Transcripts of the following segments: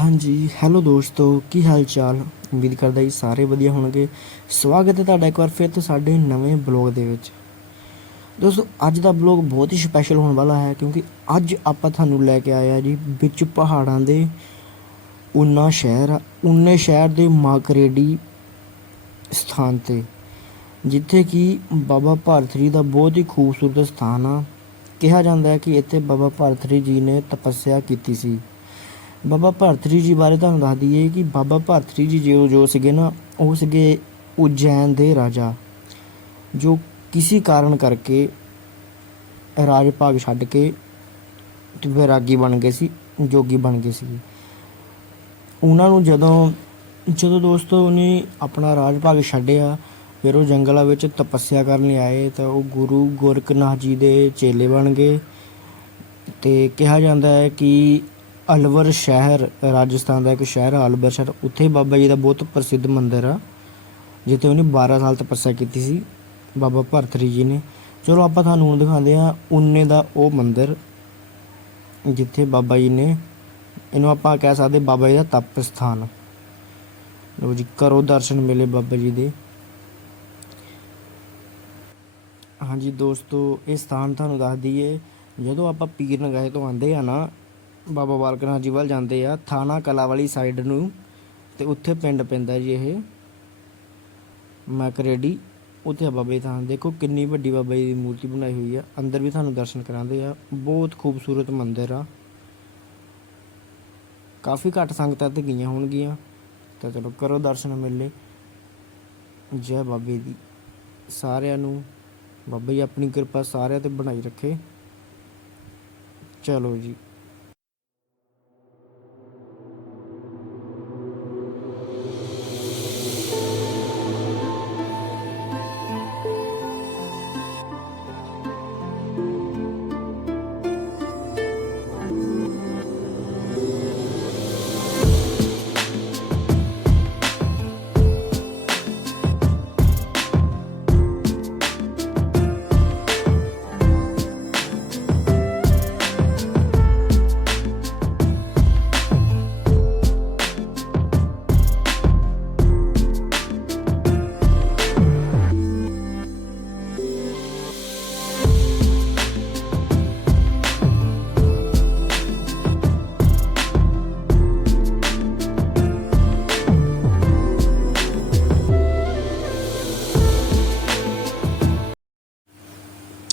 ਹਾਂਜੀ ਹੈਲੋ ਦੋਸਤੋ, ਕੀ ਹਾਲ ਚਾਲ ਉਮੀਦ ਕਰਦਾ ਜੀ ਸਾਰੇ ਵਧੀਆ ਹੋਣਗੇ। ਸਵਾਗਤ ਹੈ ਤੁਹਾਡਾ ਇੱਕ ਵਾਰ ਫਿਰ ਤੋਂ ਸਾਡੇ ਨਵੇਂ ਬਲੌਗ ਦੇ ਵਿੱਚ। ਦੋਸਤੋ, ਅੱਜ ਦਾ ਬਲੌਗ ਬਹੁਤ ਹੀ ਸਪੈਸ਼ਲ ਹੋਣ ਵਾਲਾ ਹੈ ਕਿਉਂਕਿ ਅੱਜ ਆਪਾਂ ਤੁਹਾਨੂੰ ਲੈ ਕੇ ਆਏ ਆ ਜੀ ਵਿੱਚ ਪਹਾੜਾਂ ਦੇ ਉਨਾ ਸ਼ਹਿਰ ਆ ਉਨੇ ਸ਼ਹਿਰ ਦੇ ਮਾਕਰੇਡੀ ਸਥਾਨ ਤੇ, ਜਿੱਥੇ ਕਿ ਬਾਬਾ ਭਾਰਤਰੀ ਦਾ ਬਹੁਤ ਹੀ ਖੂਬਸੂਰਤ ਸਥਾਨ ਆ। ਕਿਹਾ ਜਾਂਦਾ ਹੈ ਕਿ ਇੱਥੇ ਬਾਬਾ ਭਾਰਤਰੀ ਜੀ ਨੇ ਤਪੱਸਿਆ ਕੀਤੀ ਸੀ। ਬਾਬਾ ਭਾਰਤਰੀ ਜੀ ਬਾਰੇ ਤੁਹਾਨੂੰ ਦੱਸ ਦਈਏ ਕਿ ਬਾਬਾ ਭਾਰਤਰੀ ਜੀ ਜੋ ਜੋ ਸੀਗੇ ਨਾ, ਉਹ ਸੀਗੇ ਉਜੈਨ ਦੇ ਰਾਜਾ, ਜੋ ਕਿਸੇ ਕਾਰਨ ਕਰਕੇ ਰਾਜ ਭਾਗ ਛੱਡ ਕੇ ਤੇ ਵੈਰਾਗੀ ਬਣ ਗਏ ਸੀ, ਜੋਗੀ ਬਣ ਗਏ ਸੀ ਉਹਨਾਂ ਨੂੰ ਜਦੋਂ ਜਦੋਂ ਦੋਸਤੋ ਉਹਨੇ ਆਪਣਾ ਰਾਜ ਭਾਗ ਛੱਡਿਆ, ਫਿਰ ਉਹ ਜੰਗਲਾਂ ਵਿੱਚ ਤਪੱਸਿਆ ਕਰਨ ਲਈ ਆਏ, ਤਾਂ ਉਹ ਗੁਰੂ ਗੋਰਖਨਾਥ ਜੀ ਦੇ ਚੇਲੇ ਬਣ ਗਏ। ਤੇ ਕਿਹਾ ਜਾਂਦਾ ਹੈ ਕਿ ਅਲਵਰ ਸ਼ਹਿਰ ਰਾਜਸਥਾਨ ਦਾ ਇੱਕ ਸ਼ਹਿਰ ਆ ਅਲਵਰ ਸ਼ਹਿਰ ਉੱਥੇ ਬਾਬਾ ਜੀ ਦਾ ਬਹੁਤ ਪ੍ਰਸਿੱਧ ਮੰਦਿਰ ਆ ਜਿੱਥੇ ਉਹਨੇ 12 ਸਾਲ ਤਪੱਸਿਆ ਕੀਤੀ ਸੀ ਬਾਬਾ ਭਰਤਰੀ ਜੀ ਨੇ ਚਲੋ ਆਪਾਂ ਤੁਹਾਨੂੰ ਹੁਣ ਦਿਖਾਉਂਦੇ ਆ ਉਨੇ ਦਾ ਉਹ ਮੰਦਿਰ ਜਿੱਥੇ ਬਾਬਾ ਜੀ ਨੇ ਇਹਨੂੰ ਆਪਾਂ ਕਹਿ ਸਕਦੇ ਬਾਬਾ ਜੀ ਦਾ ਤਪ ਸਥਾਨ ਲੋ ਜੀ ਕਰੋ ਦਰਸ਼ਨ ਮਿਲੇ ਬਾਬਾ ਜੀ ਦੇ ਹਾਂਜੀ ਦੋਸਤੋ ਇਹ ਸਥਾਨ ਤੁਹਾਨੂੰ ਦੱਸ ਦਈਏ ਜਦੋਂ ਆਪਾਂ ਪੀਰ ਨਗਾਹੇ ਤੋਂ ਆਉਂਦੇ ਆ ਨਾ ਬਾਬਾ ਬਾਲਕ ਨਾਥ ਜੀ ਵੱਲ ਜਾਂਦੇ ਆ। ਥਾਣਾ ਕਲਾ ਵਾਲੀ ਸਾਈਡ ਨੂੰ ਤੇ ਉੱਥੇ ਪਿੰਡ ਪੈਂਦਾ ਜੀ ਇਹ। ਮੈਕਰੇਡੀ ਉੱਥੇ ਆ ਬਾਬਾ ਜੀ ਥਾਨ ਦੇਖੋ ਕਿੰਨੀ ਵੱਡੀ ਬਾਬਾ ਜੀ ਦੀ ਮੂਰਤੀ ਬਣਾਈ ਹੋਈ ਆ। ਅੰਦਰ ਵੀ ਤੁਹਾਨੂੰ ਦਰਸ਼ਨ ਕਰਾਉਂਦੇ ਆ। ਬਹੁਤ ਖੂਬਸੂਰਤ ਮੰਦਿਰ ਆ। ਕਾਫੀ ਘੱਟ ਸੰਗਤਾਂ ਤੇ ਗਈਆਂ ਹੋਣਗੀਆਂ। ਤਾਂ ਚਲੋ ਕਰੋ ਦਰਸ਼ਨ ਮੇਲੇ। ਜੈ ਬਾਬੇ ਦੀ। ਸਾਰਿਆਂ ਨੂੰ ਬਾਬਾ ਜੀ ਆਪਣੀ ਕਿਰਪਾ ਸਾਰਿਆਂ ਤੇ ਬਣਾਈ ਰੱਖੇ। ਚਲੋ ਜੀ।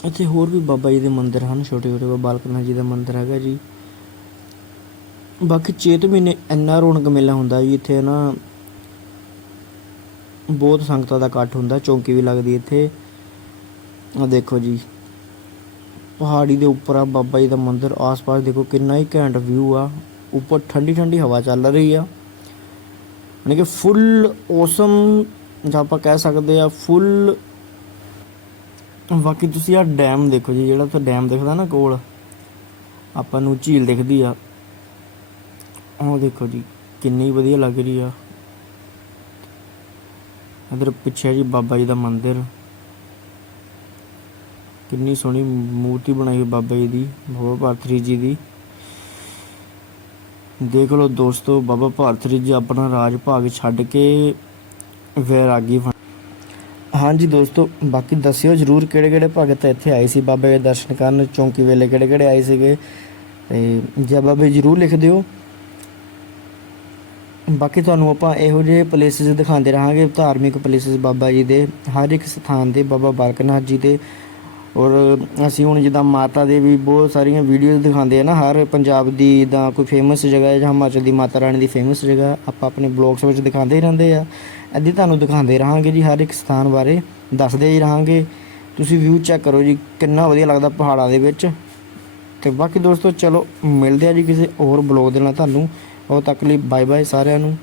ਇੱਥੇ ਹੋਰ ਵੀ ਬਾਬਾ ਜੀ ਦੇ ਮੰਦਿਰ ਹਨ, ਛੋਟੇ ਛੋਟੇ ਬਾਬਾ ਬਾਲਕਨਾਥ ਜੀ ਦਾ ਮੰਦਿਰ ਹੈਗਾ ਜੀ। ਬਾਕੀ ਚੇਤ ਮਹੀਨੇ ਇੰਨਾ ਰੌਣਕ ਮੇਲਾ ਹੁੰਦਾ ਜੀ, ਇੱਥੇ ਨਾ ਬਹੁਤ ਸੰਗਤਾਂ ਦਾ ਇਕੱਠ ਹੁੰਦਾ, ਚੌਂਕੀ ਵੀ ਲੱਗਦੀ ਇੱਥੇ। ਆ ਦੇਖੋ ਜੀ, ਪਹਾੜੀ ਦੇ ਉੱਪਰ ਆ ਬਾਬਾ ਜੀ ਦਾ ਮੰਦਿਰ, ਆਸ-ਪਾਸ ਦੇਖੋ ਕਿੰਨਾ ਹੀ ਘੈਂਟ ਵਿਊ ਆ। ਉੱਪਰ ਠੰਡੀ ਠੰਡੀ ਹਵਾ ਚੱਲ ਰਹੀ ਆ। ਯਾਨੀ ਕਿ ਫੁੱਲ ਔਸਮ ਜਾਂ ਆਪਾਂ ਕਹਿ ਸਕਦੇ ਆ ਫੁੱਲ ਬਾਕੀ ਤੁਸੀਂ ਆ ਡੈਮ ਦੇਖੋ ਜੀ, ਜਿਹੜਾ ਉੱਥੇ ਡੈਮ ਦਿਖਦਾ ਨਾ ਕੋਲ, ਆਪਾਂ ਨੂੰ ਝੀਲ ਦਿਖਦੀ ਆ। ਉਹ ਦੇਖੋ ਜੀ, ਕਿੰਨੀ ਵਧੀਆ ਲੱਗ ਰਹੀ ਆ। ਇਧਰ ਪਿੱਛੇ ਜੀ ਬਾਬਾ ਜੀ ਦਾ ਮੰਦਿਰ। ਕਿੰਨੀ ਸੋਹਣੀ ਮੂਰਤੀ ਬਣਾਈ ਹੋਈ ਬਾਬਾ ਜੀ ਦੀ, ਬਾਬਾ ਭਾਰਤਰੀ ਜੀ ਦੀ। ਦੇਖ ਲਓ ਦੋਸਤੋ, ਬਾਬਾ ਭਾਰਤਰੀ ਜੀ ਆਪਣਾ ਰਾਜ ਭਾਗ ਛੱਡ ਕੇ ਵੈਰਾਗੀ ਬਣ ਹਾਂਜੀ ਦੋਸਤੋ, ਬਾਕੀ ਦੱਸਿਓ ਜਰੂਰ ਕਿਹੜੇ ਕਿਹੜੇ ਭਗਤ ਇੱਥੇ ਆਏ ਸੀ? ਬਾਬੇ ਦੇ ਦਰਸ਼ਨ ਕਰਨ, ਚੌਂਕੀ ਵੇਲੇ ਕਿਹੜੇ ਕਿਹੜੇ ਆਏ ਸੀਗੇ? ਤੇ ਜੇ ਬਾਬੇ ਜਰੂਰ ਲਿਖ ਦਿਓ। ਬਾਕੀ ਤੁਹਾਨੂੰ ਆਪਾਂ ਇਹੋ ਜਿਹੇ ਪਲੇਸਿਸ ਦਿਖਾਉਂਦੇ ਰਹਾਂਗੇ, ਧਾਰਮਿਕ ਪਲੇਸਿਸ ਬਾਬਾ ਜੀ ਦੇ, ਹਰ ਇੱਕ ਸਥਾਨ ਦੇ ਬਾਬਾ ਬਾਲਕਨਾਥ ਜੀ ਦੇ। ਔਰ ਅਸੀਂ ਹੁਣ ਜਿੱਦਾਂ ਮਾਤਾ ਦੇ ਵੀ ਬਹੁਤ ਸਾਰੀਆਂ ਵੀਡੀਓਜ਼ ਦਿਖਾਉਂਦੇ ਆ ਨਾ, ਹਰ ਪੰਜਾਬ ਦੀ ਦਾ ਕੋਈ ਫੇਮਸ ਜਗ੍ਹਾ ਹੈ ਜਾਂ ਹਿਮਾਚਲ ਦੀ ਮਾਤਾ ਰਾਣੀ ਦੀ ਫੇਮਸ ਜਗ੍ਹਾ, ਆਪਾਂ ਆਪਣੇ ਬਲੌਗਸ ਵਿੱਚ ਦਿਖਾਉਂਦੇ ਹੀ ਰਹਿੰਦੇ ਆ। ਇੱਦਾਂ ਤੁਹਾਨੂੰ ਦਿਖਾਉਂਦੇ ਰਹਾਂਗੇ ਜੀ, ਹਰ ਇੱਕ ਸਥਾਨ ਬਾਰੇ ਦੱਸਦੇ ਹੀ ਰਹਾਂਗੇ। ਤੁਸੀਂ ਵਿਊ ਚੈੱਕ ਕਰੋ ਜੀ, ਕਿੰਨਾ ਵਧੀਆ ਲੱਗਦਾ ਪਹਾੜਾਂ ਦੇ ਵਿੱਚ। ਤੇ ਬਾਕੀ ਦੋਸਤੋ, ਚਲੋ ਮਿਲਦੇ ਆ ਜੀ ਕਿਸੇ ਹੋਰ ਬਲੌਗ ਦੇ ਨਾਲ ਤੁਹਾਨੂੰ। ਉਹ ਤੱਕ ਲਈ ਬਾਏ ਬਾਏ ਸਾਰਿਆਂ ਨੂੰ।